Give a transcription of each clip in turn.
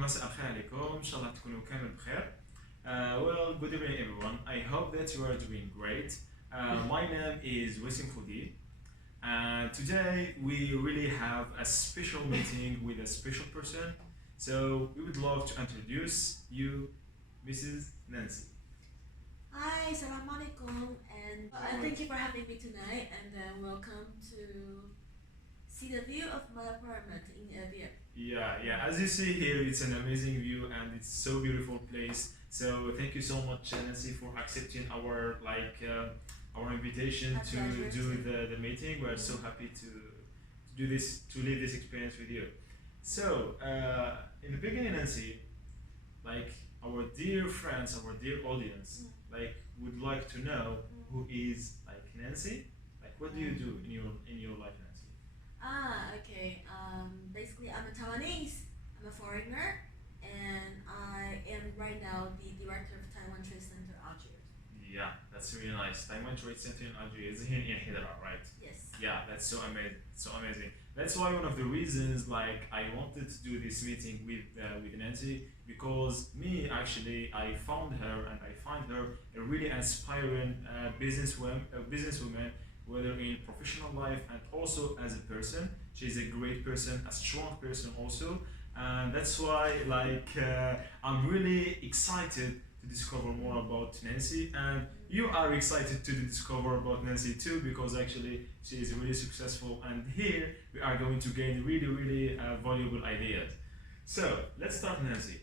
مساء الخير عليكم إن شاء الله تكونوا كامل بخير. Well, good evening everyone. I hope that you are doing great. My name is Wasim Foudi, and today we really have a special meeting with a special person. So we would love to introduce you, Mrs. Nancy. Hi, Salam alaikum, and thank you for having me tonight, and welcome to see the view of my apartment in Avia. Yeah. As you see here, it's an amazing view and it's so beautiful place. So thank you so much, Nancy, for accepting our invitation My to pleasure. do the meeting. We're so happy to do this, to live this experience with you. So in the beginning, Nancy, like our dear friends, our dear audience, like would like to know who is like Nancy. Like, what do you do in your life, Nancy? Okay. Basically, I'm a Taiwanese. I'm a foreigner, and I am right now the director of Taiwan Trade Center Algiers. Yeah, that's really nice. Taiwan Trade Center in Algiers is here in Hidra, right? Yes. Yeah, that's so amazing. So amazing. That's why one of the reasons like I wanted to do this meeting with Nancy, because me actually I found her and I find her a really inspiring businesswoman, whether in professional life and also as a person. She's a great person, a strong person also, and that's why I'm really excited to discover more about Nancy, and you are excited to discover about Nancy too, because actually she is really successful, and here we are going to gain really valuable ideas. So let's start, Nancy.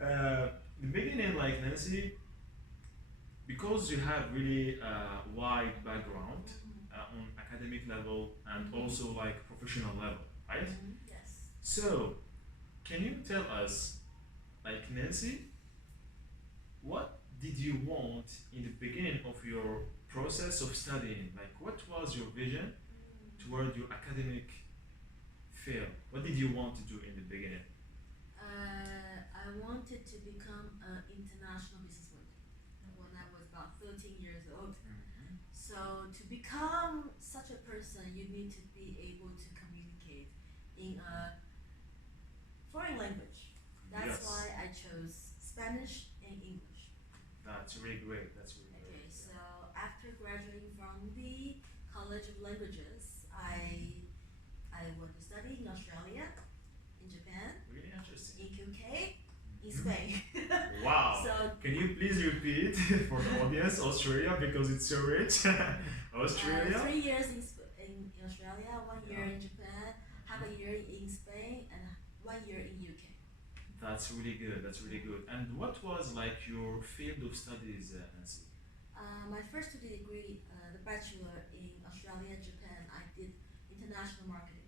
In the beginning, like Nancy, because you have really wide background on academic level and also like professional level, right? Yes. So can you tell us, like Nancy, what did you want in the beginning of your process of studying? Like, what was your vision toward your academic field? What did you want to do in the beginning? I wanted to become an international businesswoman when I was about 13 years old. So to become such a person, you need to be able to communicate in a foreign language. That's Yes. why I chose Spanish and English. That's really great. That's really Okay, great. so after graduating from the College of Languages, I went to study in Australia, in Japan, Really interesting. in UK, in Spain. Wow. So Can you please repeat for the audience Australia, because it's so rich? Australia. 3 years in Australia, 1 year Yeah. in Japan, half a year in Spain, and 1 year in UK. That's really good. That's really good. And what was like your field of studies, Nancy? My first degree, the bachelor in Australia, Japan, I did international marketing.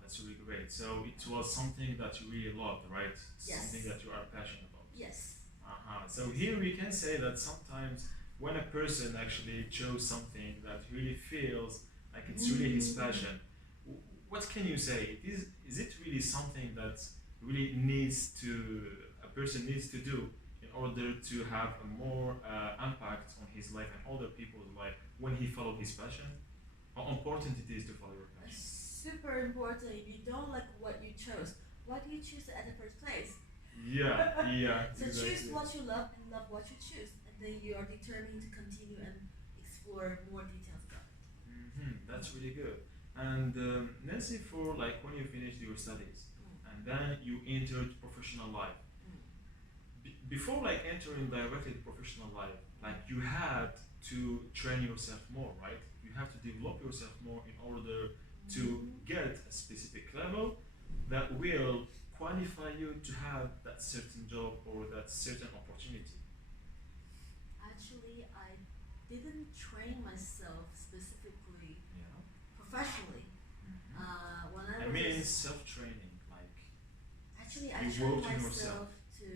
That's really great. So it was something that you really loved, right? Yes. Something that you are passionate about. Yes. So here we can say that sometimes when a person actually chose something that really feels like it's really his passion, what can you say? Is it really something that really a person needs to do in order to have a more impact on his life and other people's life when he follow his passion? How important it is to follow your passion? Super important. If you don't like what you chose, why do you choose it at the first place? Yeah, So exactly. choose what you love and love what you choose, and then you are determined to continue and explore more details about it. That's really good. And Nancy, for like when you finished your studies and then you entered professional life, before like entering directly to professional life, like you had to train yourself more, right? You have to develop yourself more in order to get a specific level that will qualify you to have that certain job or that certain opportunity. Actually, I didn't train myself specifically Yeah. professionally. When I I was mean self-training, like actually I you trained work on yourself. myself to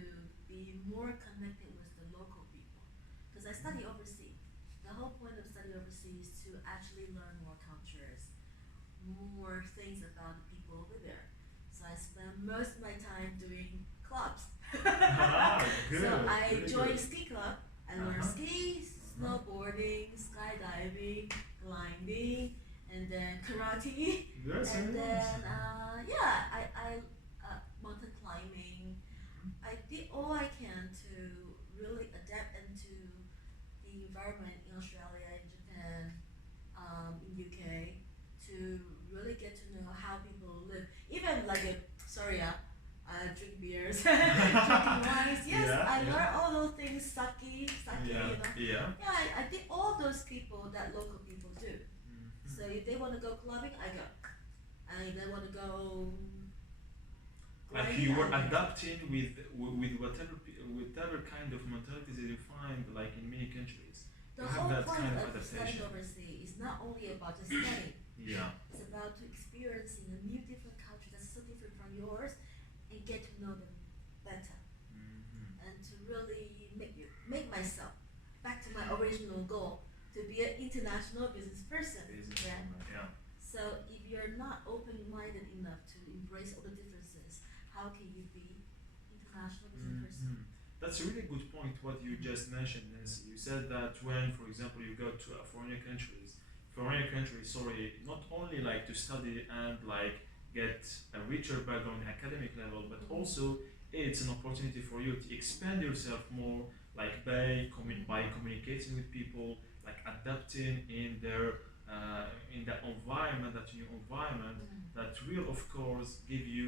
be more connected with the local people because I study overseas. The whole point of study overseas is to actually learn more cultures, more things about the people over there. So I spend most of my time doing clubs. Good. So I Really joined good. ski club. I learned ski, snowboarding, skydiving, climbing, and then karate, That's and really then nice. I mountain climbing, the environment in Australia, in Japan, in UK, to really get to know how people live. Even like sorry, drink beers, drinking wines. Yes, Yeah, I yeah, learned all those things. Sake, you yeah, know. yeah. Yeah, I think all those people that local people do. So Mhm. if they want to go clubbing, I go. And if they want to go Like grinding, you I were go. adapting with whatever kind of mentalities that you find like in many countries. The You have whole that point kind of of studying adaptation. overseas is not only about just studying. Yeah. It's about to experiencing a new different culture that's so different from yours and get to know them better Hmm. and to really make myself back to my original goal to be an international business person. Yeah. Businesswoman, yeah. So if you're not open-minded enough to embrace all the differences, how can you be international business person? Hmm. That's a really good point. What you just mentioned, Nancy. You said that when, for example, you go to foreign countries, sorry, not only like to study and like get a richer background academic level, but Mm-hmm. also it's an opportunity for you to expand yourself more, like by communicating with people, like adapting in that environment, that new environment, Mm. that will of course give you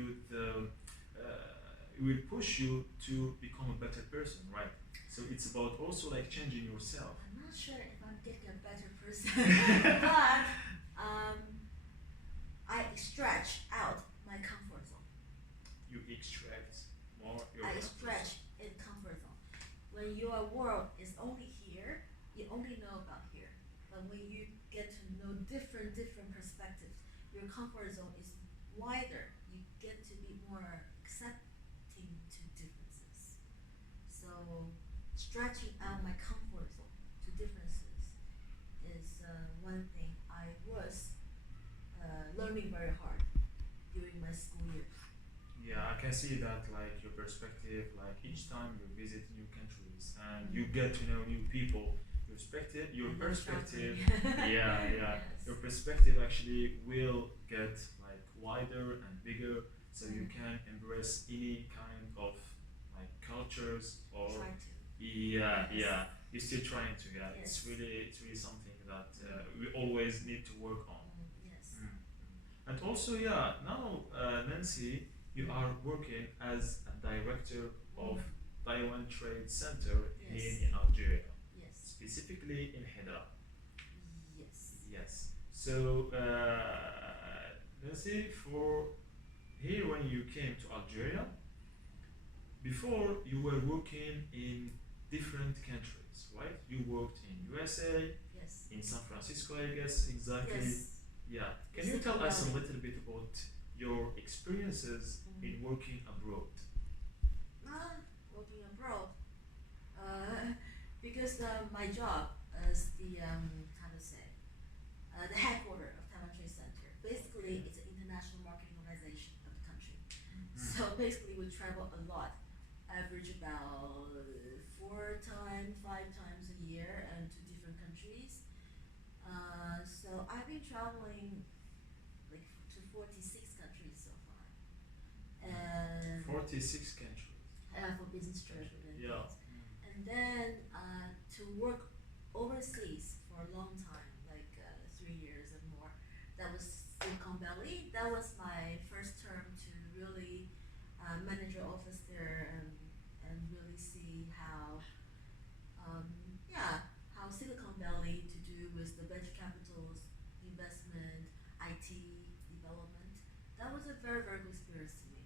it will push you to become a better person, right? So it's about also like changing yourself. I'm not sure if I'm getting a better person, but um, I stretch out my comfort zone. You extract more your I comfort zone. stretch in comfort zone. When your world is only here, you only know about here. But when you get to know different perspectives, your comfort zone is wider. You get to be more accepting to differences. So stretching out my comfort zone to differences is one thing I was learning very hard during my school years. Yeah, I can see that like your perspective, like each time you visit new countries and you Mm. get to know new people, your And then perspective, traveling. yeah, yeah, your Yes. perspective actually will get like wider and bigger, so you Mm. can embrace any kind of like cultures or Try to. yeah, Yes. yeah. You're still trying to, yeah. Yes. It's really something that we always need to work on. Yes. Mm. And also, yeah, now, Nancy, you are working as a director of Taiwan Trade Center Yes. in Algeria, Yes. specifically in Hidra. Yes. Yes. So, Nancy, for here when you came to Algeria, before you were working in different countries, right? You worked in USA, Yes. in San Francisco, I guess, exactly. Yes. Yeah. Can you Silicon tell us a Valley. little bit about your experiences in working abroad? Working abroad. Uh, because my job as the how to say the headquarter of Taiwan Trade Center. Basically, it's an international marketing organization of the country. So basically, we travel a lot, average about 4 times, 5 times a year, and to different countries. So I've been traveling like to 46 countries so far, and 46 countries. for business trip and Yeah. things. And then to work overseas for a long time, like 3 years and more. That was Silicon Valley. That was my first term to really manage your office there and really see how how Silicon Valley to do with the venture capitals, investment, IT development. That was a very good experience to me.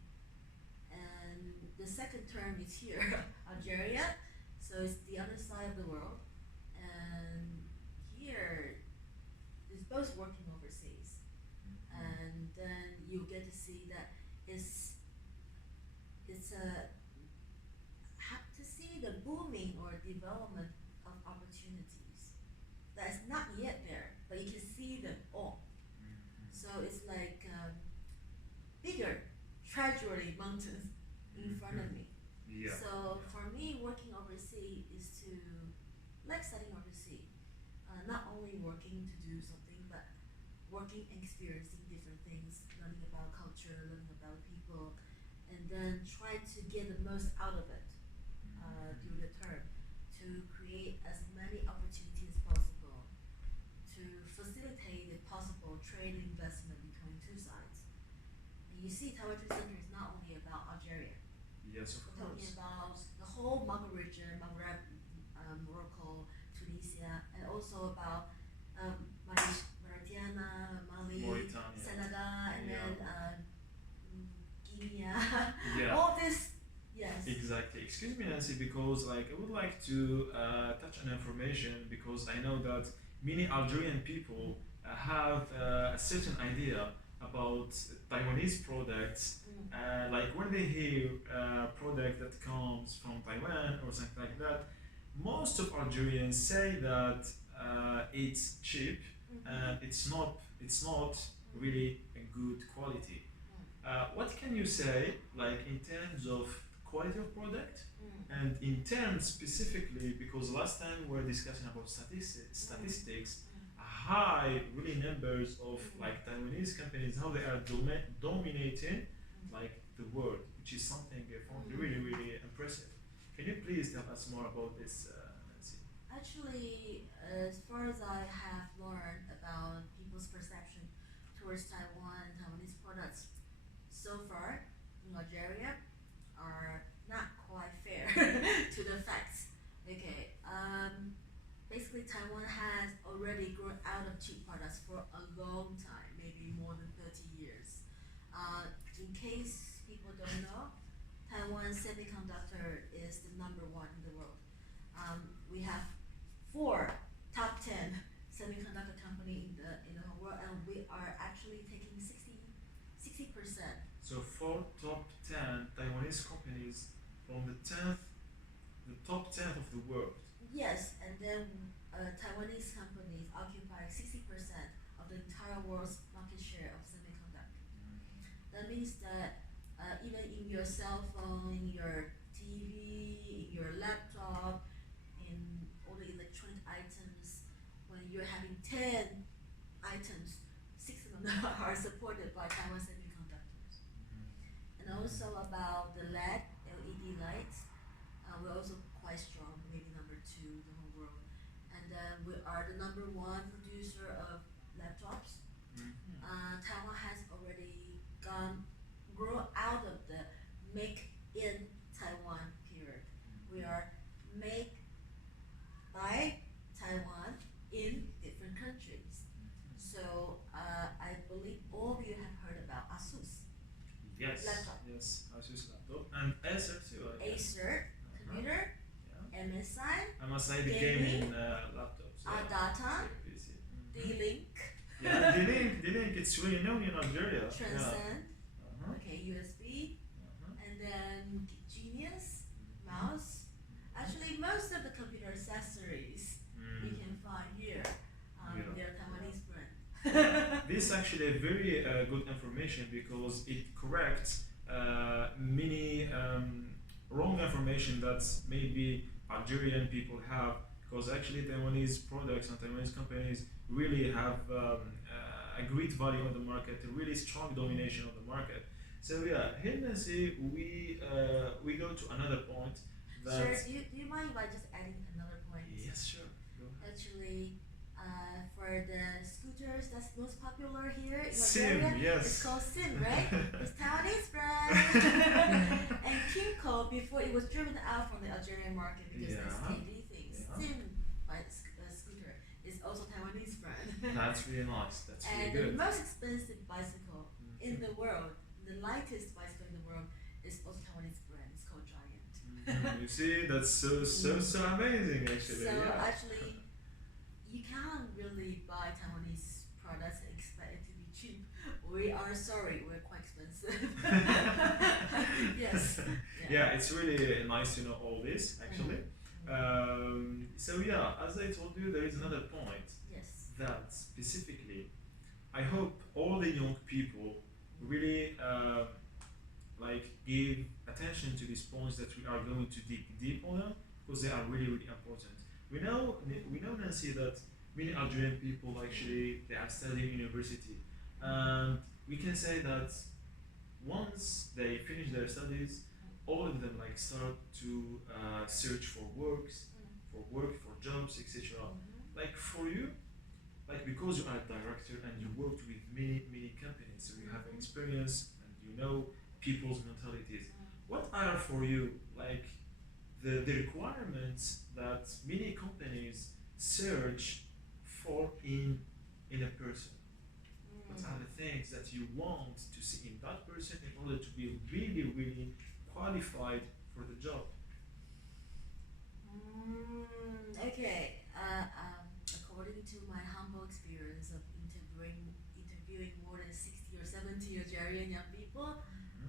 And the second term is here, Algeria. So it's the other side of the world. And here is both working overseas. And then you get to see that it's a have to see the booming or development of opportunities that's not yet there, but you can see them all. So it's like bigger treasury mountains in front of me. Yeah. So for me, working overseas is to like studying overseas, not only working to do something, but working and experiencing different things, learning about culture, learning about people, and then try to get the most out of it through the term to create as many opportunities you see, Taiwan Trade Center is not only about Algeria. Yes, of We're talking course. about the whole Maghreb region, Maghreb, Morocco, Tunisia, and also about Mauritania, Mali, Mauritania. Senegal, and Yeah. then Guinea. Yeah. All this, yes. Exactly. Excuse me, Nancy, because like I would like to touch on information because I know that many Algerian people have a certain idea about Taiwanese products. Mm. Like when they hear a product that comes from Taiwan or something like that, most of Algerians say that it's cheap and it's not really a good quality. What can you say, like in terms of quality of product, and in terms specifically, because last time we were discussing about statistics, high really numbers of like Taiwanese companies, how they are dominating like the world, which is something I found really really impressive. Can you please tell us more about this, Nancy? Actually, as far as I have learned about people's perception towards Taiwan and Taiwanese products so far in Algeria are not quite fair to the facts. Okay, basically Taiwan has already grown out of cheap products for a long time, maybe more than 30 years. In case people don't know, Taiwan semiconductor is the number one in the world. We have four top 10 semiconductor company in the world, and we are actually taking 60%. So four top 10 Taiwanese companies from the top 10 of the world. Yes, and then Taiwanese companies occupy 60% of the entire world's market share of semiconductor. That means that even in your cell phone, in your TV, in your laptop, in all the electronic items, when you're having 10 items, 6 of them are supported by Taiwan semiconductors. And also about the LED lights, we're also quite strong, maybe number two in the whole world. And we are the number one producer of laptops. Taiwan has already grown out of the make in Taiwan period. We are make by Taiwan in different countries. So I believe all of you have heard about ASUS Yes. laptop, Yes. Asus laptop and Acer too. I guess. Acer computer, Yeah. MSI, MSI the Gaming, gaming laptops. Yeah. Data, PC. D-Link, Yeah, the link, it's really known in Algeria. Yeah. Transcend, Uh-huh. okay, USB, Uh-huh. and then Genius, mouse. Actually, most of the computer accessories you Mm. can find here. Yeah. They're Taiwanese brand. This is actually very good information because it corrects many wrong information that maybe Algerian people have, because actually Taiwanese products and Taiwanese companies really have a great value on the market, a really strong domination on the market. So yeah, here Nancy, we go to another point Sure, that do you mind if I just adding another point? yes, sure, go ahead. Actually, for the scooters that's most popular here in Sim, Algeria, yes. it's called Sim, right? It's Taiwanese brand. And Kimco, before it was driven out from the Algerian market because Yeah. SKD things. Yeah. Sim by the scooter is also Taiwanese brand. That's really nice. That's really And the good. most expensive bicycle in Mhm. the world, the lightest bicycle in the world, is also Taiwanese brand. It's called Giant. You see, that's so amazing actually. So Yeah. actually, you can't really buy Taiwanese products and expect it to be cheap. We are sorry, we're quite expensive. Yes. Yeah, it's really nice to know all this actually. So yeah, as I told you, there is another point Yes. that specifically, I hope all the young people really like give attention to these points that we are going to dig deep on them because they are really really important. We know Nancy that many Algerian people actually they are studying university, and we can say that once they finish their studies, all of them like start to search for for jobs, etc. Like for you, like because you are a director and you worked with many companies, so you have experience and you know people's mentalities. Mm. What are for you like the requirements that many companies search for in a person? What are the things that you want to see in that person in order to be really, really qualified for the job? Okay. According to my humble experience of interviewing more than 60 or 70 Algerian young people,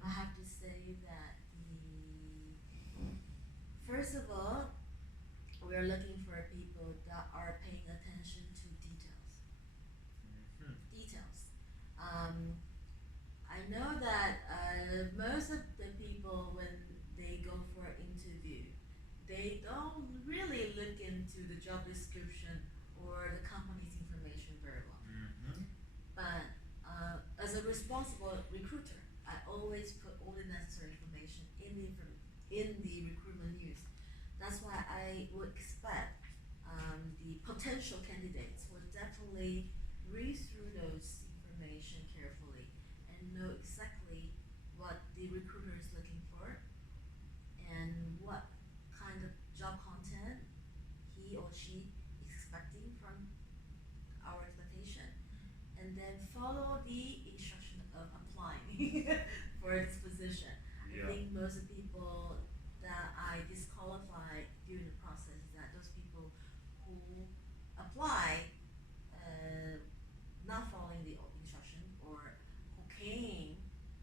I have to say that the first of all, we are looking for people that are paying attention to details. Mhm. Details. Um, I know that most of the people, when they go for an interview, they don't really look into the job description or the company's information very well. Mhm. But as a responsible recruiter, I always put all the necessary information in the recruitment news. That's why I would expect the potential candidates would definitely read through those information carefully and know exactly what the recruiter is looking for and what kind of job content he or she is expecting from our expectation, and then follow the instruction of applying for this position. I Yeah. think most of the people that I disqualify during the process is that those people who apply uh, not following the instruction, or who came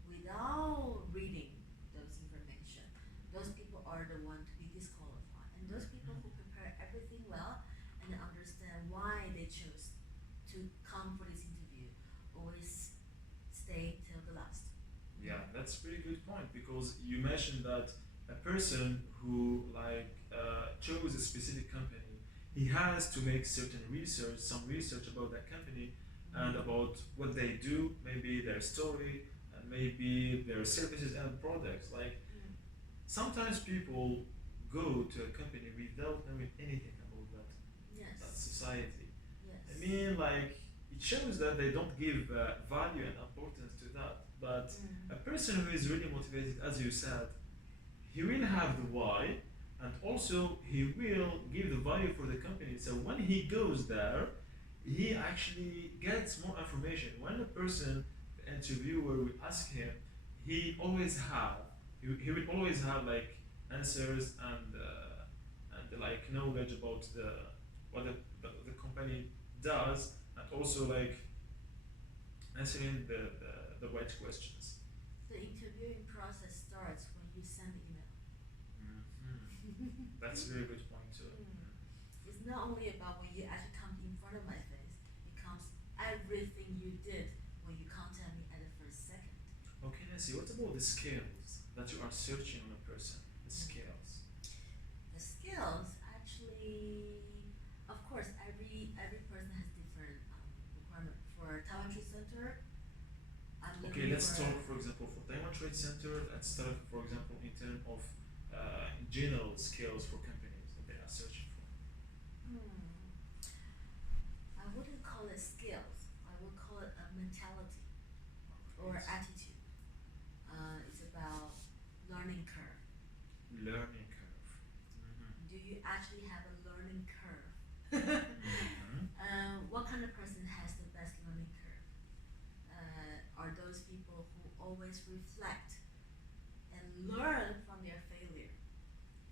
without reading those information. Those people are the one to be disqualified, and those people who prepare everything well and understand why they chose to come for this interview always stay till the last. Yeah, that's a pretty good point because you mentioned that a person who chose a specific company, he has to make certain research, some research about that company and about what they do, maybe their story, and maybe their services and products. Like sometimes people go to a company without knowing anything about that Yes. society. I Yes. mean, like it shows that they don't give value and importance to that. But a person who is really motivated, as you said, he will have the why, and also he will give the value for the company. So when he goes there, he actually gets more information. When the person, the interviewer, will ask him, he will always have like answers and like knowledge about what the company does, and also like answering the right questions. The interviewing process starts when you send the email. Mhm. That's a very good point too. It's not only about when you actually come in front of my face, it comes everything you did when you contact me at the first second. Okay, Nancy, what about the skills that you are searching on a person? The skills. The skills actually, of course, every person has different requirement. For Taiwan Trade Center, I'm Okay, looking let's for. talk, for example, for Taiwan Trade Center. Let's talk, for example, in terms of general skills for companies that they are searching for. Hmm, I wouldn't call it skills. I would call it a mentality or Great. attitude. It's about learning curve. Learning curve. Do you actually have a learning curve? Mm-hmm. What kind of person has the best learning curve? Are those people who always reflect and learn from their failure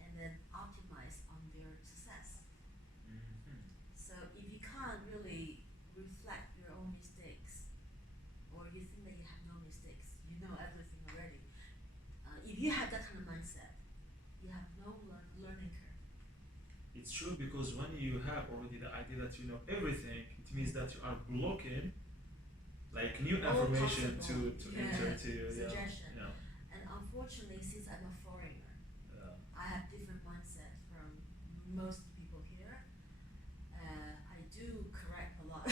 and then optimize on their success? Mm-hmm. So if you can't really reflect your own mistakes, or you think that you have no mistakes, you know everything already. If you have that kind of mindset, you have no learning curve. It's true because when you have already the idea that you know everything, it means that you are blocking like new All information possible, to enter to you. Yeah. suggestion. Yeah. And unfortunately, since I'm a foreigner, Yeah. I have different mindset from most people here. I do correct a lot.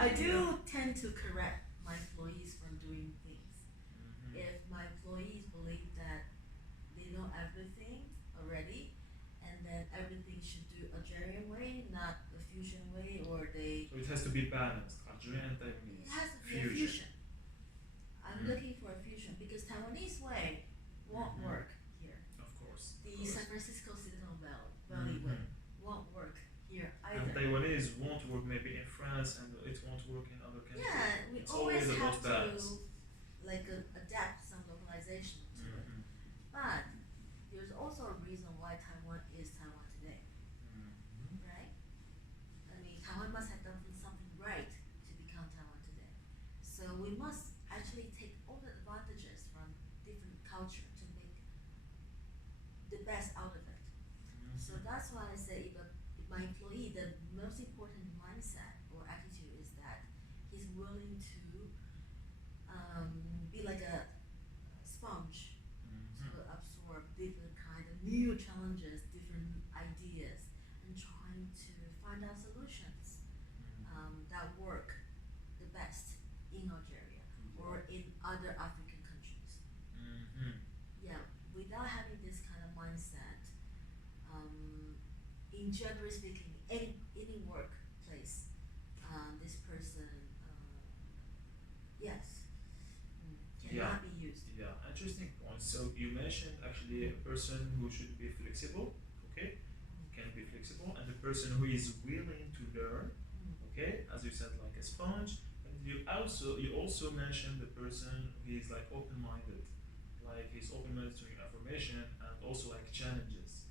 I do tend to correct my employees from doing things. Mm-hmm. If my employees believe that they know everything already, and then everything should do Algerian way, not a fusion way, or they. So it has to be balanced, Algerian and It Taiwanese has to be a fusion. fusion. I'm Mm. looking for a fusion and Taiwanese won't work maybe in France and it won't work in other countries. Yeah, we It's always always have about to balance. like adapt some localization to it. Mm-hmm. But there's also a reason why Taiwan is Taiwan today, Mm-hmm. right? I mean, Taiwan must have done something right to become Taiwan today. So we must actually take all the advantages from different culture to make the best out of it. So that's why I say if my employee, the most important mindset or attitude is that he's willing to be like a sponge to Mm-hmm. absorb different kind of new challenges, different ideas, and trying to find out solutions that work the best in Algeria or in other African countries. Mm-hmm. Yeah, without having this kind of mindset, in generally speaking, any workplace, this person, yes, Yeah, cannot be used. yeah, interesting point. So you mentioned actually a person who should be flexible, okay, can be flexible, and a person who is willing to learn, okay, as you said, like a sponge. And you also mentioned the person who is like open-minded, like he's open-minded to new information and also like challenges.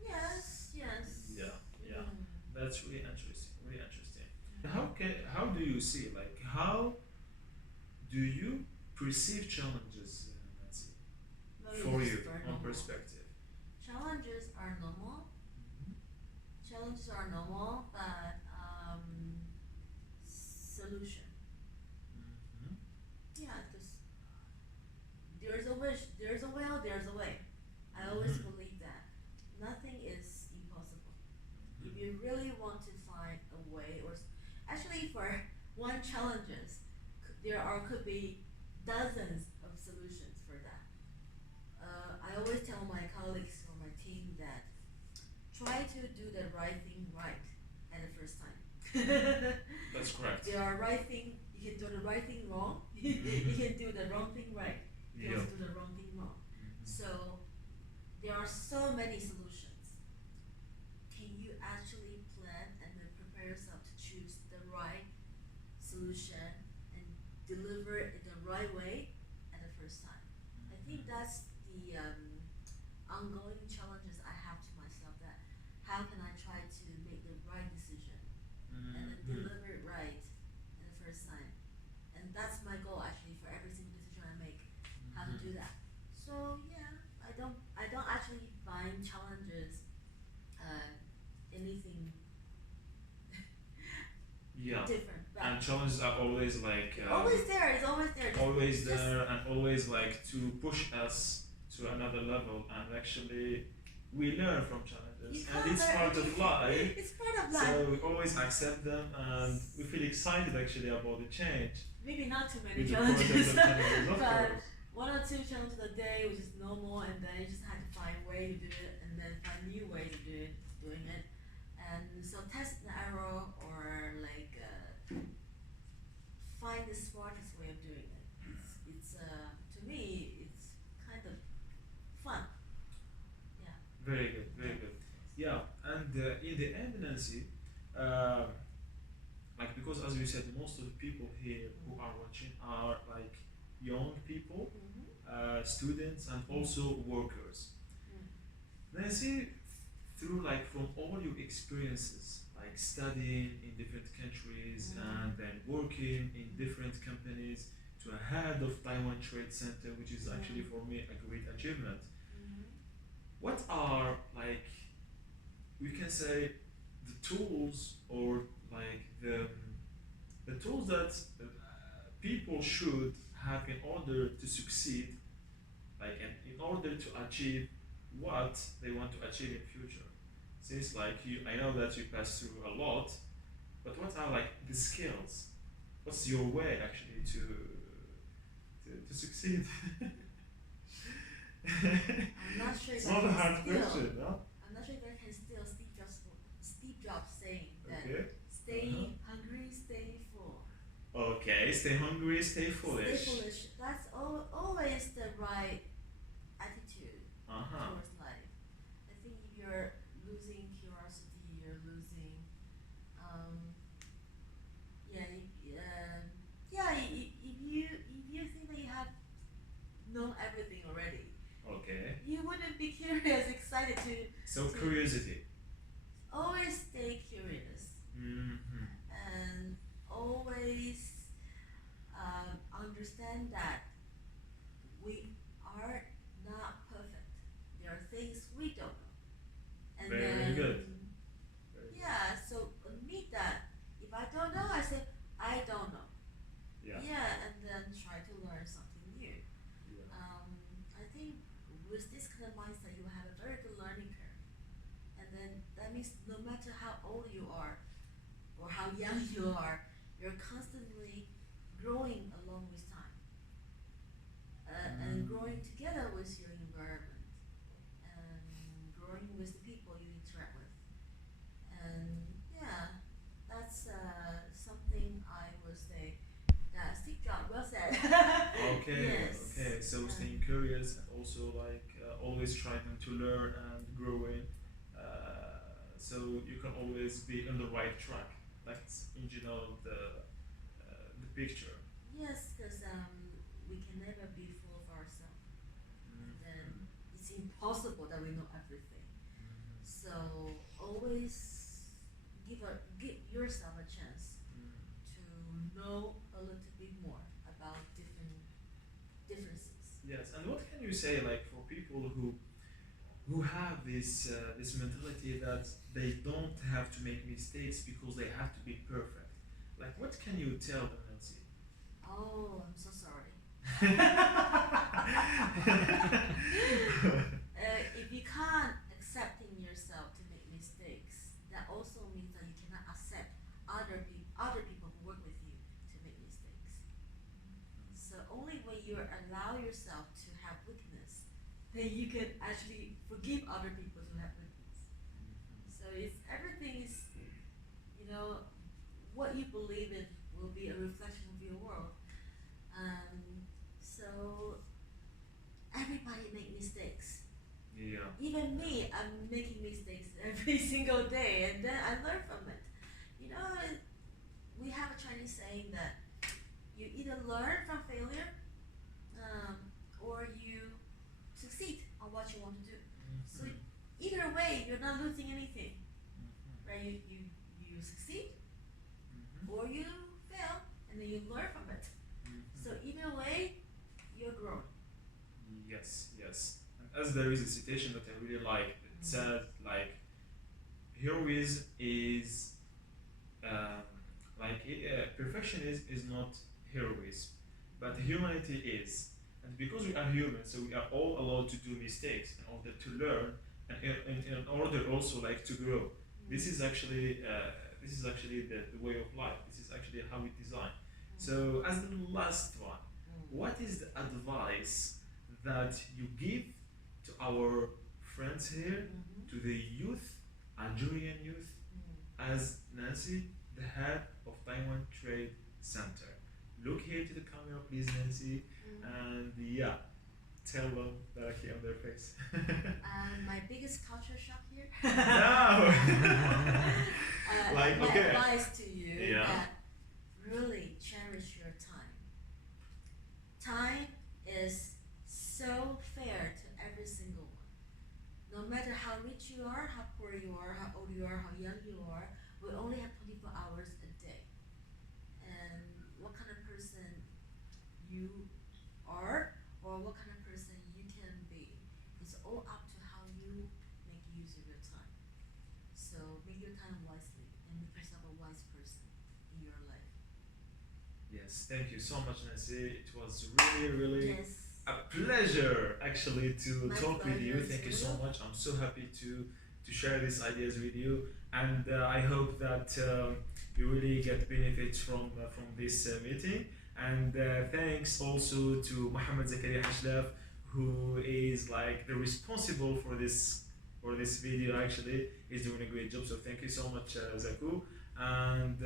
Yes, yes. Yeah, yeah, Mm. that's really interesting, really interesting. Mm. How do you see, like, how do you perceive challenges, Nancy, Maybe for it's you very on normal. perspective? Challenges are normal. Mm-hmm. Challenges are normal, but solution. Mm-hmm. Yeah, because there's a wish, there's a will, there's a way. I always Mm-hmm. believe that nothing is impossible. If Mm-hmm. you really want to find a way, or actually for one challenges, could be dozens of solutions for that. I always tell my colleagues or my team that try to do the right thing right at the first time. That's correct. There are right thing, you can do the right thing wrong, you Mm-hmm. can do the wrong thing right, you can Yeah. also do the wrong thing wrong. Mm-hmm. So there are so many solutions. Can you actually plan and then prepare yourself to choose the right solution and deliver it in the right way at the first time? I think that's the ongoing challenges I have to myself, that how can I try to make the right decision and then Mm-hmm. deliver it right at the first time. And that's my goal actually for every single decision I make, how to do that. So yeah, I don't actually find challenges anything Yeah. different. But And challenges are always like always there, it's always there. always Just there and always like to push us to another level, and actually we learn from you challenges can't and it's let part of life. it's part of life. So we always accept them and we feel excited actually about the change Maybe not too many with the project challenges, of challenges, of but course. one or two challenges a day, which is normal, and then you just had to find a way to do it, and then find new ways of doing it, and so test and error, or like find the smartest way of doing it. It's to me it's kind of fun. Yeah. Very good, very good. Yeah, and in the end, Nancy, uh, like because as you said, most of the people here who are watching are like young people, students, and also workers. Nancy, through like from all your experiences, like studying in different countries and then working in different companies to a head of Taiwan Trade Center, which is actually for me a great achievement. What are like we can say the tools or like the tools that people should have in order to succeed, like and in order to achieve what they want to achieve in future? Since like you, I know that you pass through a lot, but what are like the skills? What's your way actually to succeed? I'm not sure if It's I not a can hard steal. question, no? I'm not sure if I can steal Steve Jobs saying that Okay. stay hungry, stay full. Okay, stay hungry, stay foolish. Stay foolish. That's always the right attitude Uh huh. towards life. I think if you're losing curiosity, you're losing or how young you are, you're constantly growing along with time, and growing together with your environment, and growing with the people you interact with. And yeah, that's something I would say that Steve Jobs well said. Okay, Yes. okay. So staying curious and also like always trying to learn and growing, so you can always be on the right track. That's in general the picture. Yes, because we can never be full of ourselves, and then Mhm. it's impossible that we know everything. Mhm. So always give yourself a chance Mhm. to know a little bit more about different differences. Yes, and what can you say like for people who have this mentality that they don't have to make mistakes because they have to be perfect? Like, what can you tell them, Nancy? Oh, I'm so sorry. If you can't accept in yourself to make mistakes, that also means that you cannot accept other people who work with you to make mistakes. So only when you allow yourself to have weakness, then you can actually forgive other people to have weakness. So it's everything is, you know, what you believe in will be a reflection of your world. So everybody make mistakes. Yeah. Even me, I'm making mistakes every single day, and then I learn from it. You know, we have a Chinese saying that you either learn from failure, or you succeed on what you want to do. So Mhm. either way, you're not losing anything, Mhm. right? You succeed Mhm. or you fail, and then you learn from it. So Mhm. either way, you're growing. Yes, yes. And as there is a citation that I really like, it says like heroism is um, like perfection is not heroism, but humanity is. And because we are human, so we are all allowed to do mistakes in order to learn and in order also like to grow. This is actually the way of life. This is actually how we design. So as the last one, what is the advice that you give to our friends here, to the youth, Algerian youth, as Nancy, the head of Taiwan Trade Center? Look here to the camera, please, Nancy, and yeah, tell them directly on their face. My biggest culture shock here. No. Like, my okay. advice to you Yeah. that really cherish your time. Time is so fair to every single one. No matter how rich you are, how poor you are, how old you are, how young you are, we only have 24 hours a day. And what kind of person you are, or what kind of person you can be, it's all up to how you make use of your time. So make your time wisely and make yourself a wise person in your life. Yes, thank you so much, Nancy. It was really Yes. a pleasure actually to My talk with you. pleasure Thank you too. so much. I'm so happy to share these ideas with you, and I hope that you really get benefits from this meeting. And thanks also to Mohammed Zakaria Hashlaf, who is like the responsible for this video. Actually, he's doing a great job. So thank you so much, Zaku, and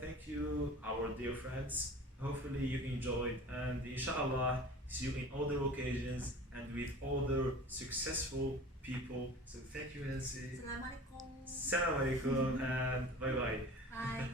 thank you, our dear friends. Hopefully you enjoyed, and inshallah see you in other occasions and with other successful people. So thank you, Nancy. Assalamu alaikum. Assalamu alaikum and bye bye. Bye.